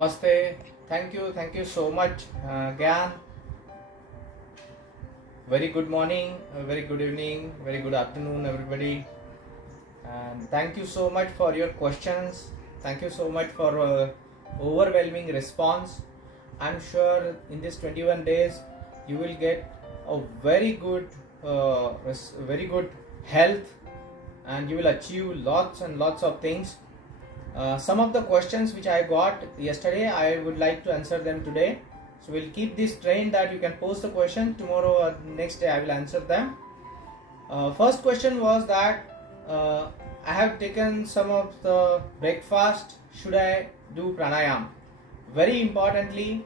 Namaste. Thank you so much, Gyan. Very good morning, very good evening, very good afternoon, everybody. And thank you so much for your questions. Thank you so much for overwhelming response. I'm sure in these 21 days you will get a very good health, and you will achieve lots and lots of things. Some of the questions which I got yesterday, I would like to answer them today. So we'll keep this train that you can post the question tomorrow or next day I will answer them. First question was that I have taken some of the breakfast. Should I do pranayam? Very importantly,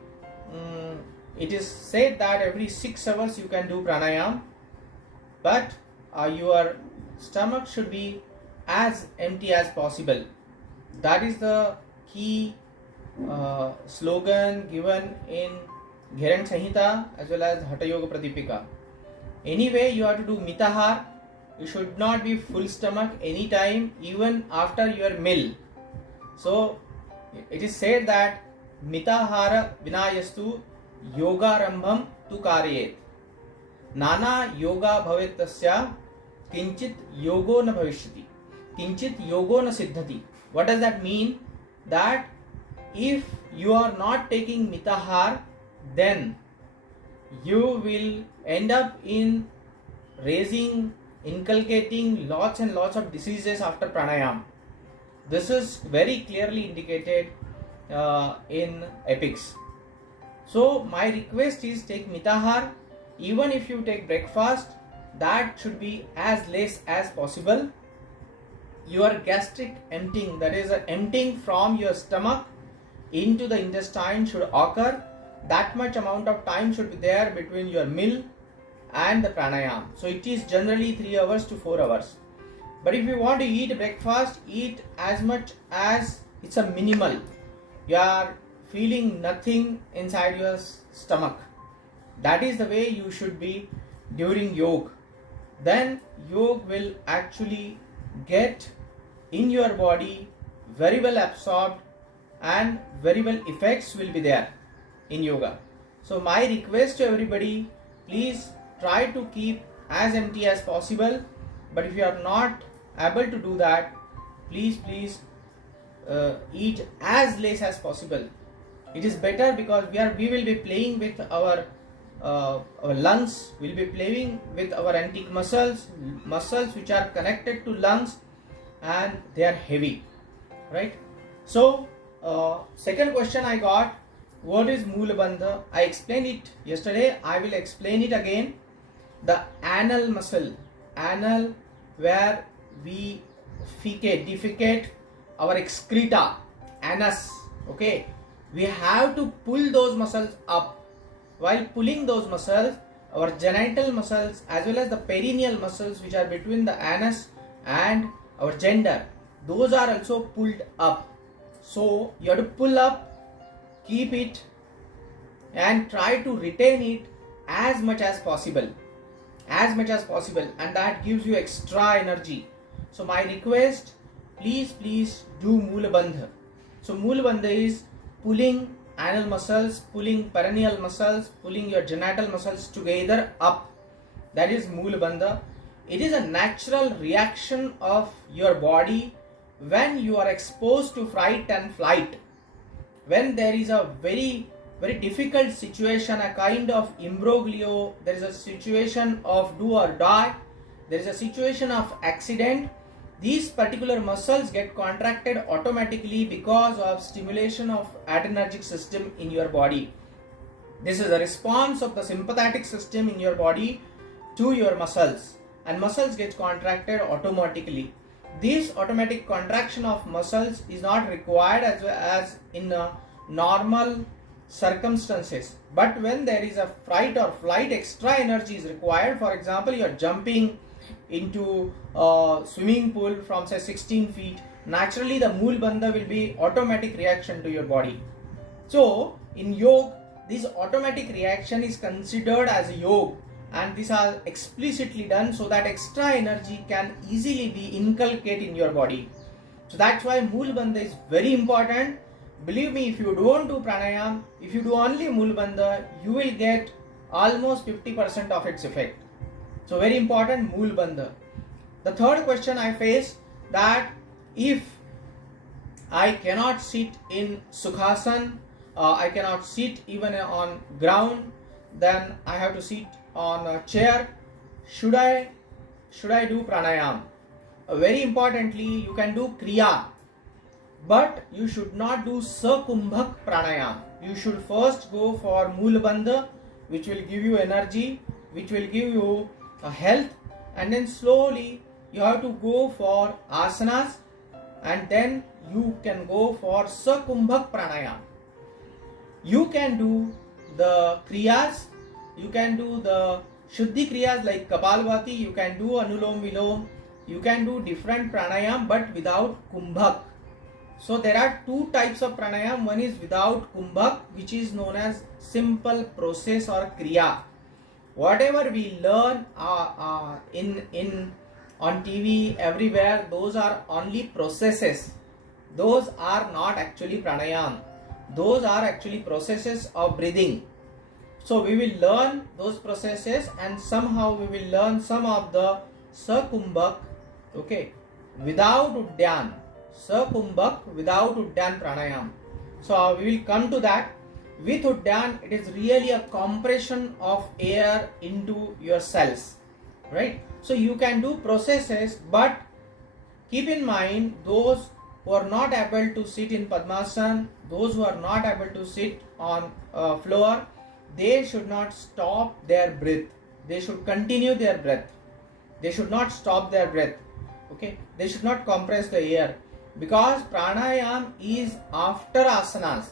it is said that every 6 hours you can do pranayam, but your stomach should be as empty as possible. That is the key slogan given in Ghiran Samhita as well as Hatha Yoga Pradipika. Anyway, you have to do mitahar. You should not be full stomach anytime, even after your meal. So it is said that mitahara vinayastu yogarambham tu karyet. Nana yoga bhavet tasya kinchit yogo na bhavishyati. Kinchit yogo na siddhati. What does that mean? That if you are not taking mitahar, then you will end up in inculcating lots and lots of diseases after pranayam. This is very clearly indicated in epics. So my request is take mitahar. Even if you take breakfast, that should be as less as possible. Your gastric emptying, that is emptying from your stomach into the intestine, should occur. That much amount of time should be there between your meal and the pranayam. So it is generally 3 hours to 4 hours. But if you want to eat breakfast, eat as much as it's a minimal. You are feeling nothing inside your stomach. That is the way you should be during yoga. Then yoga will actually get in your body very well absorbed, and very well effects will be there in yoga. So my request to everybody, please try to keep as empty as possible. But if you are not able to do that, please eat as less as possible. It is better because we will be playing with our lungs. We'll be playing with our antique muscles which are connected to lungs, and they are heavy, right? So second question I got, what is Moolbandh? I explained it yesterday. I will explain it again. The anal muscle, anal, where we defecate our excreta, anus. Okay, we have to pull those muscles up. While pulling those muscles, our genital muscles as well as the perineal muscles which are between the anus and our gender, those are also pulled up. So you have to pull up, keep it, and try to retain it as much as possible, and that gives you extra energy. So my request, please do Moolbandh. So Moolbandh is pulling anal muscles, pulling perineal muscles, pulling your genital muscles together up. That is Moolbandh. It is a natural reaction of your body when you are exposed to fright and flight. When there is a very difficult situation, a kind of imbroglio, there is a situation of do or die, there is a situation of accident, these particular muscles get contracted automatically because of stimulation of adrenergic system in your body. This is a response of the sympathetic system in your body to your muscles, and muscles get contracted automatically. This automatic contraction of muscles is not required as in normal circumstances, but when there is a fright or flight, extra energy is required. For example, you are jumping into a swimming pool from say 16 feet, naturally the Moolbandh will be automatic reaction to your body. So in yoga, this automatic reaction is considered as a yoga, and these are explicitly done so that extra energy can easily be inculcated in your body. So that's why Moolbandh is very important. believe me, if you don't do pranayam, if you do only Moolbandh, you will get almost 50% of its effect. So very important, Moolbandh. The third question I face, that if I cannot sit in Sukhasan, I cannot sit even on ground, then I have to sit on a chair. Should I do pranayam? Very importantly, you can do kriya, but you should not do sakumbhak pranayam. You should first go for Moolbandh, which will give you energy, which will give you a health, and then slowly you have to go for asanas, and then you can go for sakumbhak pranayam. You can do the kriyas, you can do the Shudhi kriyas like Kapalbhati, you can do Anulom Vilom, you can do different pranayam but without kumbhak. So there are two types of pranayam. One is without kumbhak, which is known as simple process or kriya. Whatever we learn in on TV everywhere, those are only processes. Those are not actually pranayam. Those are actually processes of breathing. So we will learn those processes, and somehow we will learn some of the sakumbhak, okay, without uddyan. Sakumbhak without uddyan pranayam. So we will come to that. With uddyan, it is really a compression of air into your cells, right? So you can do processes, but keep in mind, those who are not able to sit in Padmasana, those who are not able to sit on floor, they should not stop their breath. They should continue their breath. They should not stop their breath. Okay, they should not compress the air, because pranayam is after asanas.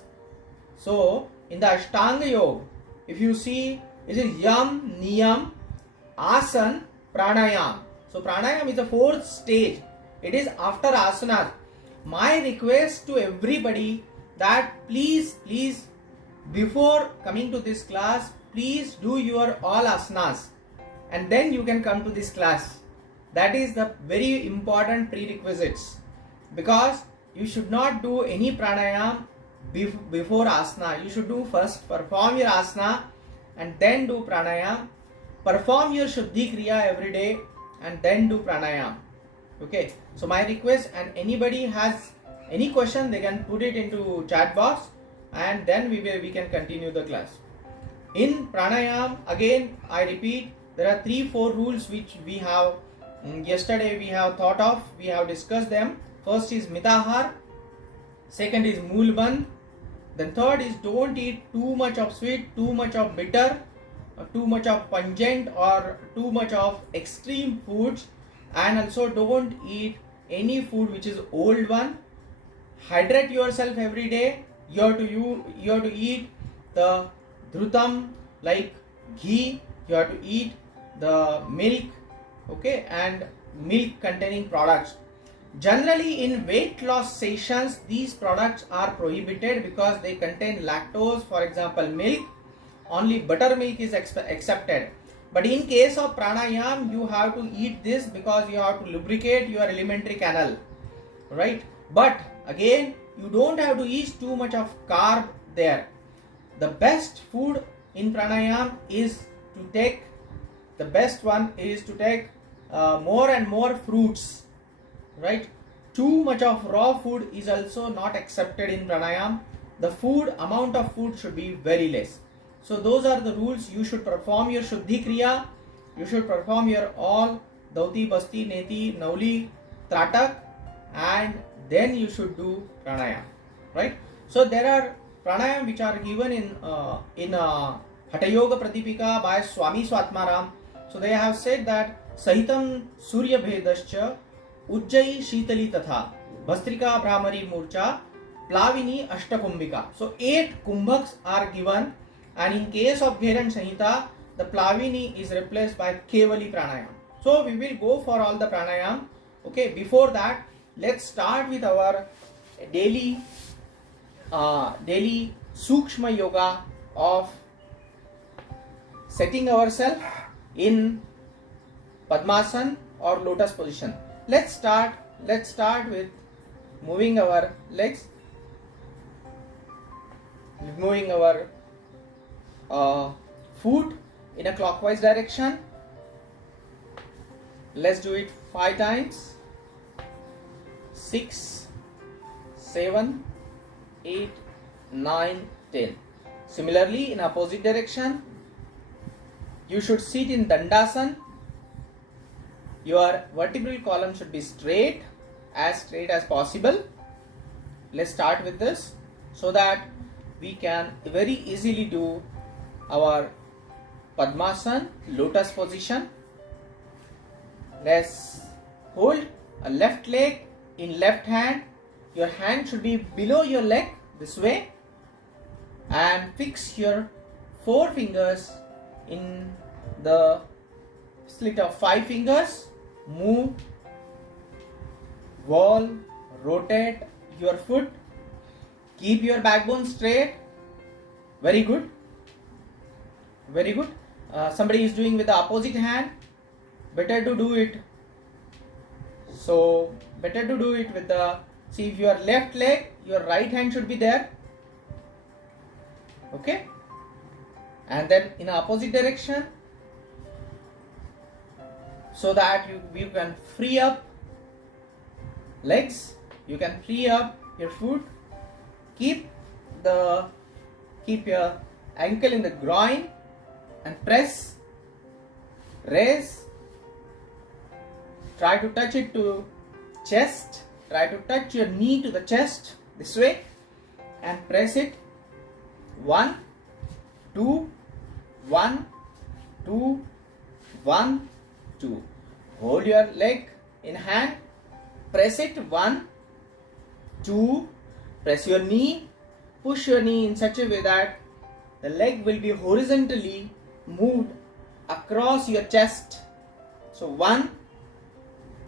So in the Ashtanga Yoga, if you see, it is yam, niyam, asan, pranayam. So pranayam is the fourth stage. It is after asanas. My request to everybody, that please, before coming to this class, please do your all asanas, and then you can come to this class. That is the very important prerequisites, because you should not do any pranayam before asana. You should do first perform your asana and then do pranayam. Perform your Shuddhi kriya every day and then do pranayam. Okay, so my request, and anybody has any question, they can put it into chat box, and then we can continue the class. In pranayam, again I repeat, there are 3-4 rules which we have yesterday we have thought of, we have discussed them. First is mitahar, second is Moolbandh, then third is don't eat too much of sweet, too much of bitter, too much of pungent, or too much of extreme foods, and also don't eat any food which is old one. Hydrate yourself every day. You have to eat the dhrutam like ghee. You have to eat the milk, okay, and milk containing products. Generally in weight loss sessions, these products are prohibited because they contain lactose. For example, milk, only buttermilk is accepted. But in case of pranayam, you have to eat this because you have to lubricate your alimentary canal, right? But again, you don't have to eat too much of carb there. The best food in pranayam is to take, the best one is to take more and more fruits, right? Too much of raw food is also not accepted in pranayam. The food, amount of food should be very less. So those are the rules. You should perform your Shuddhi kriya. You should perform your all Dauti, Basti, Neti, Nauli, Tratak, and then you should do pranayam, right? So there are pranayam which are given in Hatha Yoga Pratipika by Swami Swatmaram. So they have said that Sahitam Surya Bhedascha Ujjayi Shitali Tatha Bhastrika Brahmari Murcha Plavini Ashtakumbhika. So 8 kumbhaks are given, and in case of Gheran Sanhita, the Plavini is replaced by Kevali Pranayam. So we will go for all the pranayam. Okay, before that, let's start with our daily Sukshma Yoga of setting ourselves in Padmasana or lotus position. Let's start with moving our legs. moving our foot in a clockwise direction. Let's do it 5 times. 6, 7, 8, 9, 10. Similarly, in opposite direction, you should sit in Dandasana. Your vertebral column should be straight as possible. Let's start with this so that we can very easily do our Padmasana, lotus position. Let's hold a left leg in left hand. Your hand should be below your leg this way, and fix your 4 fingers in the slit of 5 fingers. Move, wall, rotate your foot. Keep your backbone straight. Very good. Very good. Somebody is doing with the opposite hand. Better to do it. So better to do it with the, see, if your left leg, your right hand should be there. Okay. And then in opposite direction, so that you can free up legs, you can free up your foot. Keep your ankle in the groin and press, raise. Try to touch it to chest. Try to touch your knee to the chest this way and press it. 1, 2, 1, 2, 1, 2. Hold your leg in hand. Press it. 1, 2. Press your knee. Push your knee in such a way that the leg will be horizontally moved across your chest. So 1,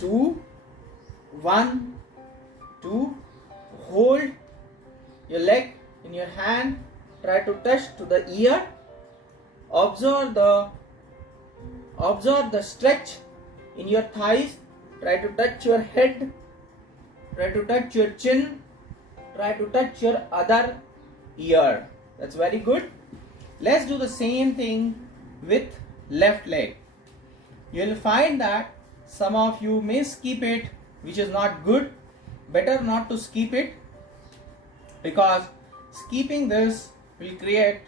2, 1, 2. Hold your leg in your hand. Try to touch to the ear. Observe the stretch in your thighs. Try to touch your head. Try to touch your chin. Try to touch your other ear. That's very good. Let's do the same thing with left leg. You will find that some of you may skip it, which is not good. Better not to skip it, because skipping this will create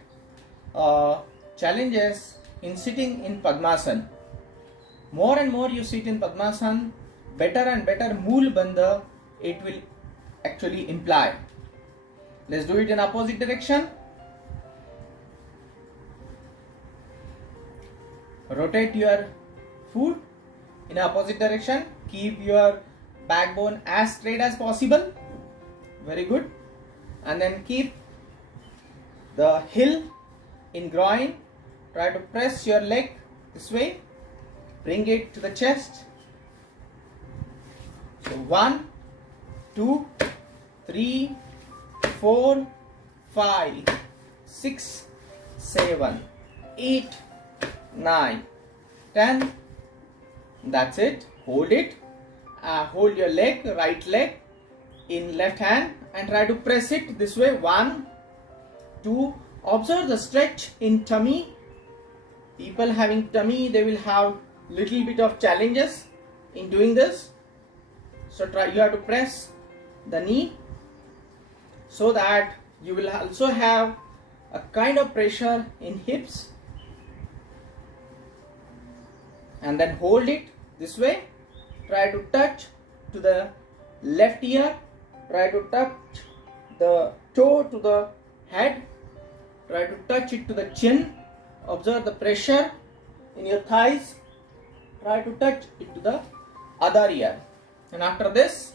challenges in sitting in Padmasana. More and more you sit in Padmasana, better and better Moolbandh it will actually imply. Let's do it in opposite direction. Rotate your foot in opposite direction. Keep your backbone as straight as possible. Very good. And then keep the heel in groin. Try to press your leg this way. Bring it to the chest. So 1, 2, 3, 4, 5, 6, 7, 8, 9, 10. That's it. Hold it. Hold your leg, right leg in left hand, and try to press it this way. 1, 2. Observe the stretch in tummy. People having tummy, they will have little bit of challenges in doing this. So you have to press the knee so that you will also have a kind of pressure in hips, and then hold it this way. Try to touch to the left ear. Try to touch the toe to the head. Try to touch it to the chin. Observe the pressure in your thighs. Try to touch it to the other ear. And after this,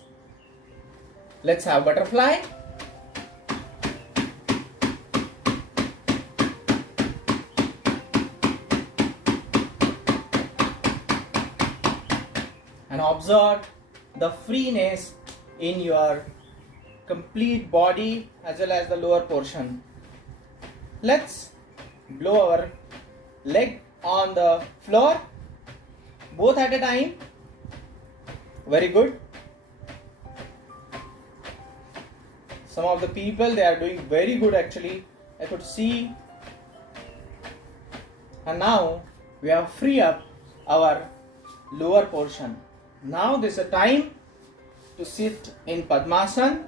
let's have butterfly. And observe the freeness in your complete body as well as the lower portion. Let's blow our leg on the floor, both at a time. Very good. Some of the people, they are doing very good actually I put C, and now we have free up our lower portion. Now this is a time to sit in Padmasana,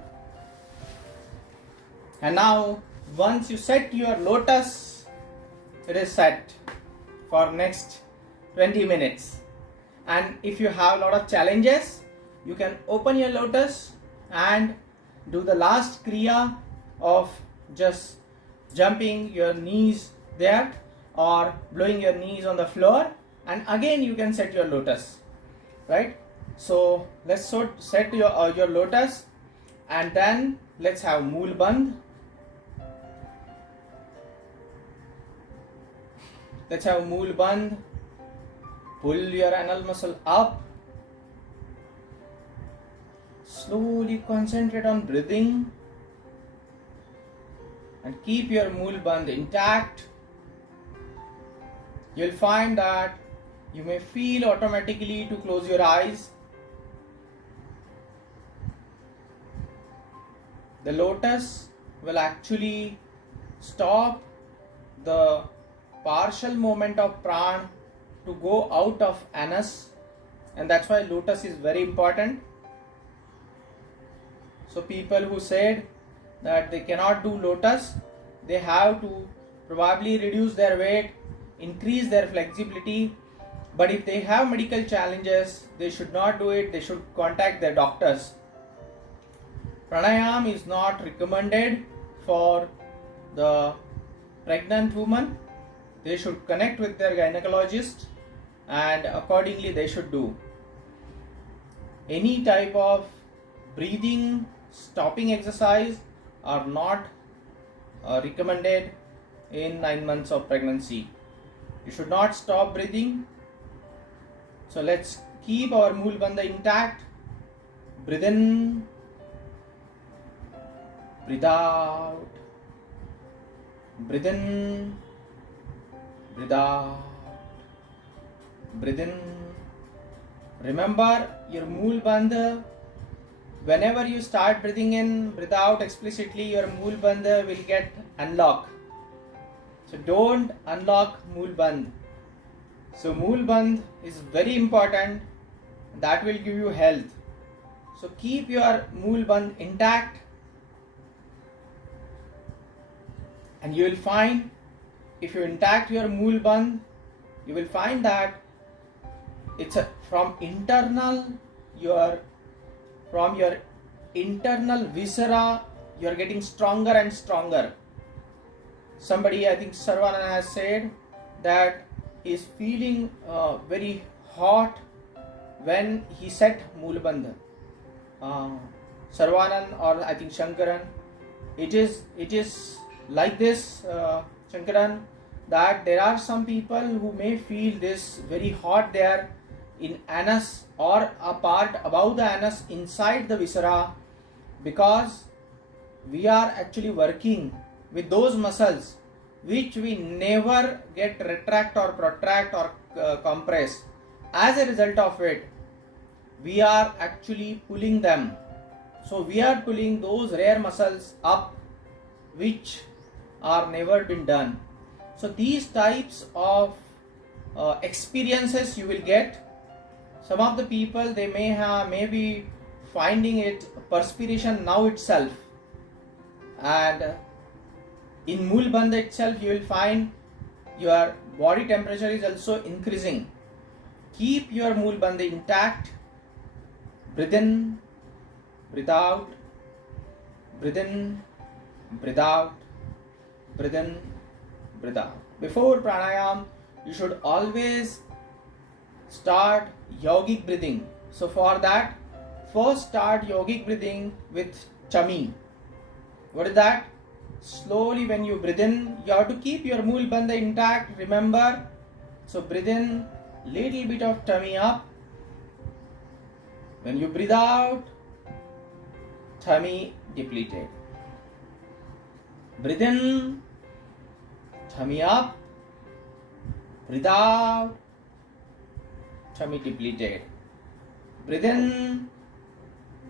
and now once you set your lotus, it is set for next 20 minutes. And if you have a lot of challenges, you can open your lotus and do the last kriya of just jumping your knees there or blowing your knees on the floor, and again you can set your lotus, right? So let's set your lotus, and then let's have Moolbandh. Let's have Moolbandh. Pull your anal muscle up. Slowly concentrate on breathing and keep your Moolbandh intact. You'll find that you may feel automatically to close your eyes. The lotus will actually stop the partial movement of pran to go out of anus, and that's why lotus is very important. So people who said that they cannot do lotus, they have to probably reduce their weight, increase their flexibility, but if they have medical challenges, they should not do it. They should contact their doctors. Pranayam is not recommended for the pregnant woman. They should connect with their gynecologist, and accordingly they should do. Any type of breathing stopping exercise are not recommended in 9 months of pregnancy. You should not stop breathing. So let's keep our Moolbandha intact. Breathe in, breathe out, breathe in, breathe out, breathe in. Remember your Moolbandha. Whenever you start breathing in, breathe out explicitly, your Moolbandha will get unlocked. So don't unlock Moolbandh. So Moolbandh is very important. That will give you health. So keep your Moolbandh intact, and you will find, if you intact your Moolbandh, you will find that it's from your internal viscera, you are getting stronger and stronger. Somebody, I think Sarvanan, has said that he is feeling very hot when he set Moolbandha. Sarvanan, or I think Shankaran, it is like this, Shankaran, that there are some people who may feel this very hot there in anus or a part above the anus inside the viscera, because we are actually working with those muscles which we never get retract or protract or compress. As a result of it, we are actually pulling them. So we are pulling those rare muscles up which are never been done. So these types of experiences you will get. Some of the people, they may be finding it perspiration now itself, and in Moolbandha itself you will find your body temperature is also increasing. Keep your Moolbandha intact. Breathe in, breathe out, breathe in, breathe out, breathe in, breathe out. Before pranayam, you should always start yogic breathing. So for that, first start yogic breathing with tummy. What is that? Slowly when you breathe in, you have to keep your Moolbandha intact, remember. So breathe in, little bit of tummy up. When you breathe out, tummy depleted. Breathe in, tummy up. Breathe out, tummy depleted. Breathe in,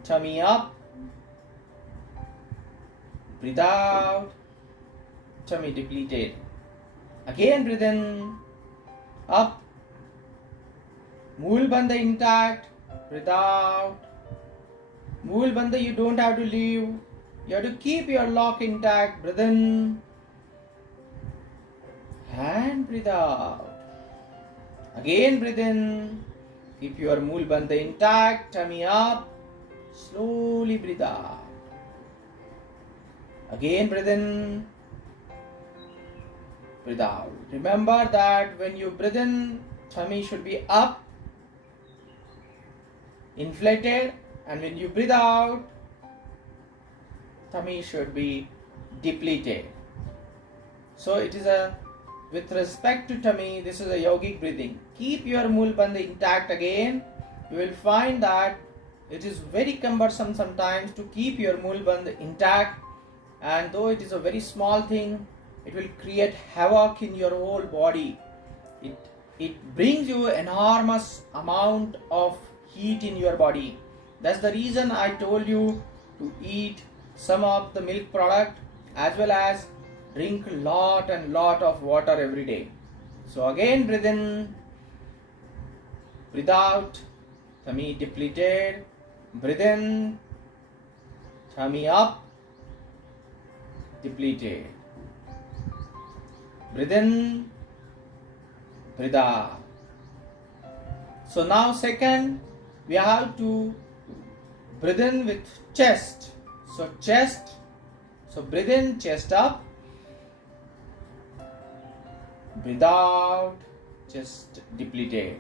tummy up. Breathe out, tummy depleted. Again breathe in, up, Moolbandh intact, breathe out. Moolbandh you don't have to leave, you have to keep your lock intact, breathe in and breathe out. Again breathe in, keep your Moolbandh intact, tummy up, slowly breathe out. Again breathe in, breathe out. Remember that when you breathe in, tummy should be up, inflated, and when you breathe out, tummy should be depleted. So it is with respect to tummy, this is a yogic breathing. Keep your Moolbandh intact again. You will find that it is very cumbersome sometimes to keep your Moolbandh intact, and though it is a very small thing, it will create havoc in your whole body. It brings you enormous amount of heat in your body. That's the reason I told you to eat some of the milk product as well as drink lot of water every day. So again breathe in, breathe out, tummy depleted, breathe in, tummy up, depleted, breathe in, breathe out. So now second, we have to breathe in with chest. So chest, so breathe in, chest up, breathe out, chest depleted,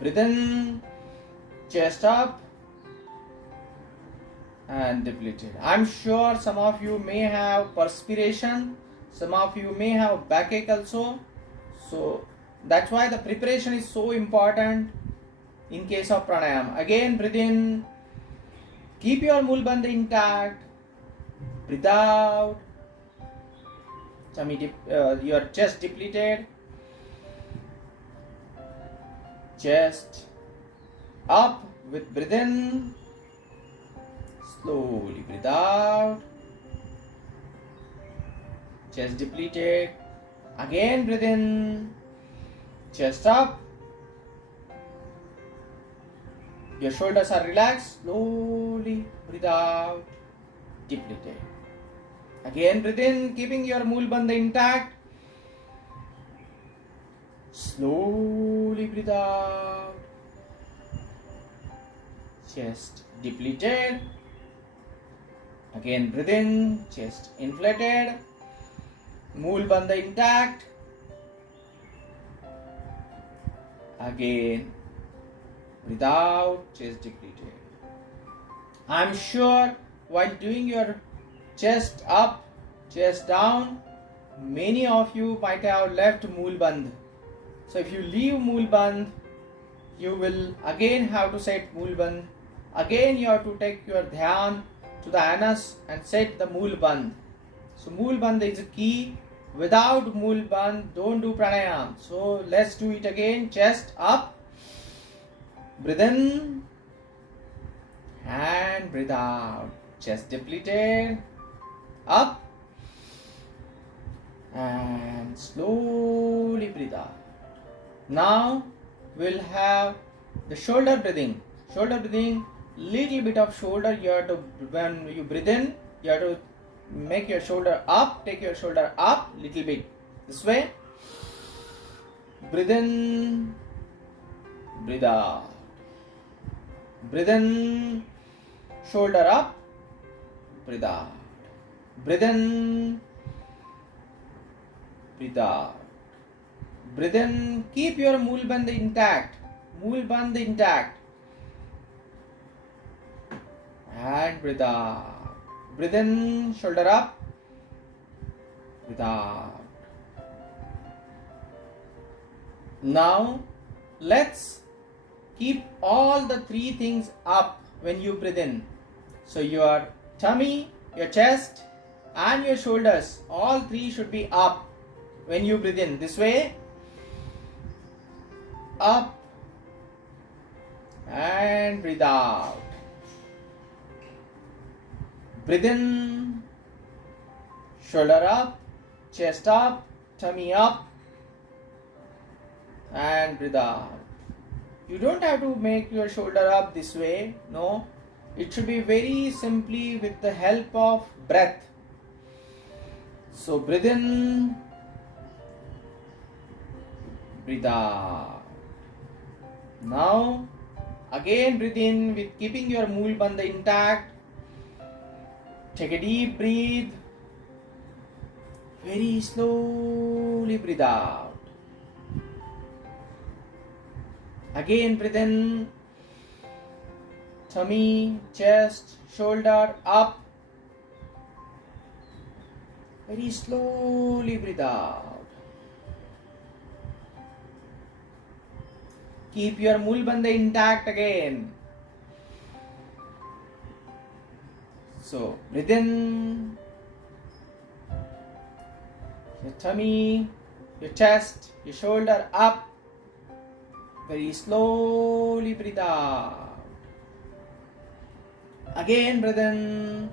breathe in, chest up and depleted. I'm sure some of you may have perspiration, some of you may have backache also. So that's why the preparation is so important in case of pranayam. Again breathe in, keep your Moolbandh intact, breathe out, your chest depleted, chest up with breathe in, slowly breathe out, chest depleted, again breathe in, chest up, your shoulders are relaxed, slowly breathe out, depleted. Again breathe in, keeping your Moolbandh intact, slowly breathe out, chest depleted, again breathe in, chest inflated, Moolbandh intact, again breathe out, chest depleted. I'm sure while doing your chest up, chest down, many of you might have left Moolbandh. So if you leave Moolbandh, you will again have to set Moolbandh. Again you have to take your dhyan to the anus and set the Moolbandh. So Moolbandh is a key. Without Moolbandh, don't do pranayam. So let's do it again. Chest up, breathe in and breathe out. Chest depleted, up and slowly breathe out. Now we'll have the shoulder breathing. Shoulder breathing, little bit of shoulder. You have to, when you breathe in, you have to make your shoulder up, take your shoulder up little bit. This way. Breathe in, breathe out. Breathe in, shoulder up, breathe out. Breathe in, breathe out. Breathe in, keep your Moolbandh intact. Moolbandh intact. And breathe out. Breathe in, shoulder up, breathe out. Now let's keep all the three things up when you breathe in. So your tummy, your chest and your shoulders, all three should be up when you breathe in. This way, up and breathe out. Breathe in, shoulder up, chest up, tummy up, and breathe out. You don't have to make your shoulder up this way, no. It should be very simply with the help of breath. So breathe in, breathe out. Now again breathe in with keeping your Moolbandh intact. Take a deep breath. Very slowly breathe out. Again breathe in. Tummy, chest, shoulder up. Very slowly breathe out. Keep your Moolbandh intact again. So breathe in. Your tummy, your chest, your shoulder up. Very slowly breathe out. Again breathe in.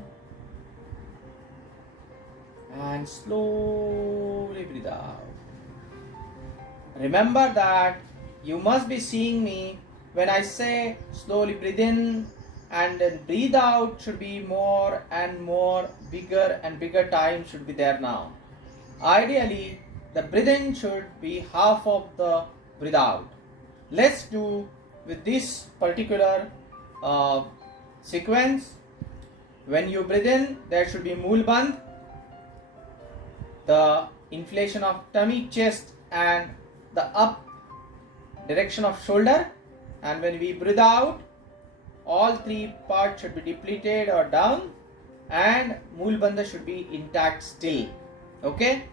And slowly breathe out. Remember that you must be seeing me when I say slowly breathe in, and then breathe out should be more and more, bigger and bigger time should be there now. Ideally, the breathe in should be half of the breathe out. Let's do with this particular sequence. When you breathe in, there should be Moolbandh, the inflation of tummy, chest, and the up direction of shoulder. And when we breathe out, all three parts should be depleted or down, and Moolbandh should be intact still. Okay,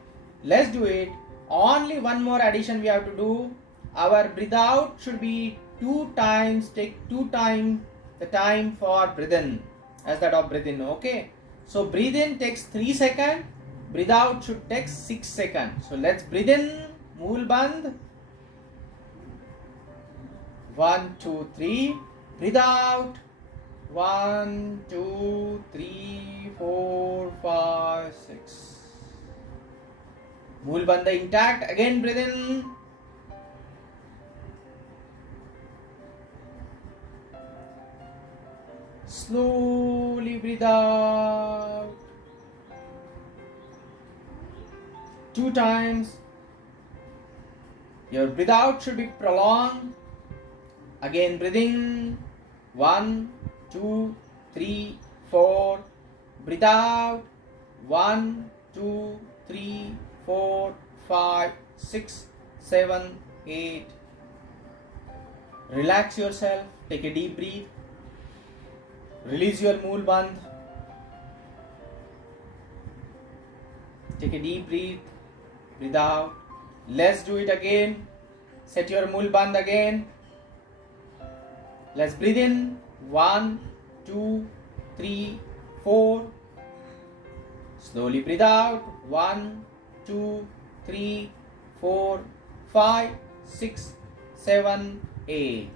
let's do it. Only one more addition we have to do. Our breathe out should be 2 times. Take 2 times the time for breathe in as that of breathe in. Okay, so breathe in takes 3 seconds. Breathe out should take 6 seconds. So let's breathe in Moolbandh. 1, 2, 3. Breathe out. 1, 2, 3, 4, 5, 6. Moolbandh intact. Again breathe in. Slowly breathe out. 2 times. Your breathe out should be prolonged. Again breathe in. 1, 2, 3, 4. Breathe out. 1, 2, 3, 4, 5, 6, 7, 8. Relax yourself. Take a deep breath. Release your Moolbandh. Take a deep breath. Breathe out. Let's do it again. Set your Moolbandh again. Let's breathe in. 1, 2, 3, 4. Slowly breathe out. 1, 2, 3, 4, 5, 6, 7, 8.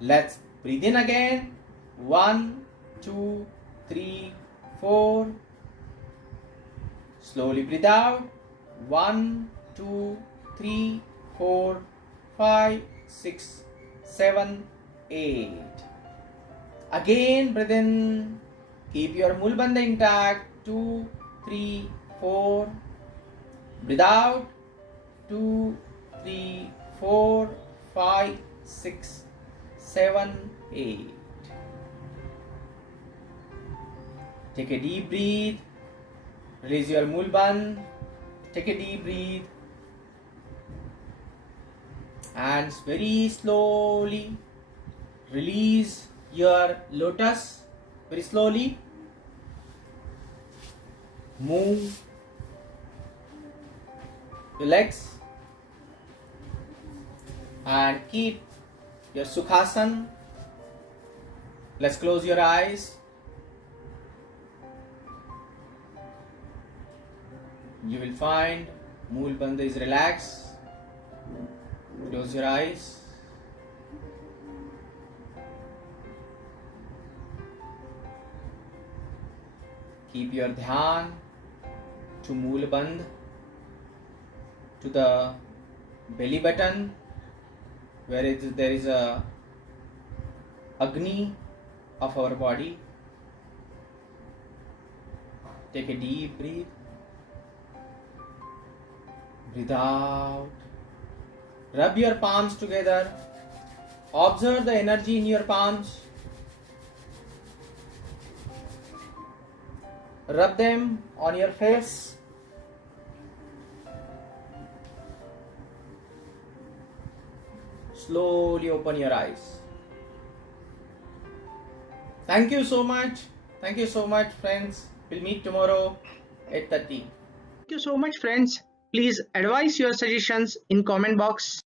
Let's breathe in again. 1, 2, 3, 4. Slowly breathe out. 1, 2, 3, 4, 5, 6, 7, 8. Again breathe in. Keep your Moolbandh intact. 2, 3, 4. Breathe out. 2, 3, 4, 5, 6, 7, 8. Take a deep breath. Release your Moolbandh. Take a deep breath. And very slowly release your lotus. Very slowly. Move your legs. And keep your Sukhasana. Let's close your eyes. You will find Moolbandh is relaxed. Close your eyes. Keep your dhyan to Moolbandh, to the belly button, where there is a Agni of our body. Take a deep breath. Breathe out. Rub your palms together. Observe the energy in your palms. Rub them on your face. Slowly open your eyes. Thank you so much. Thank you so much, friends. We'll meet tomorrow at 8:30. Thank you so much, friends. Please advise your suggestions in comment box.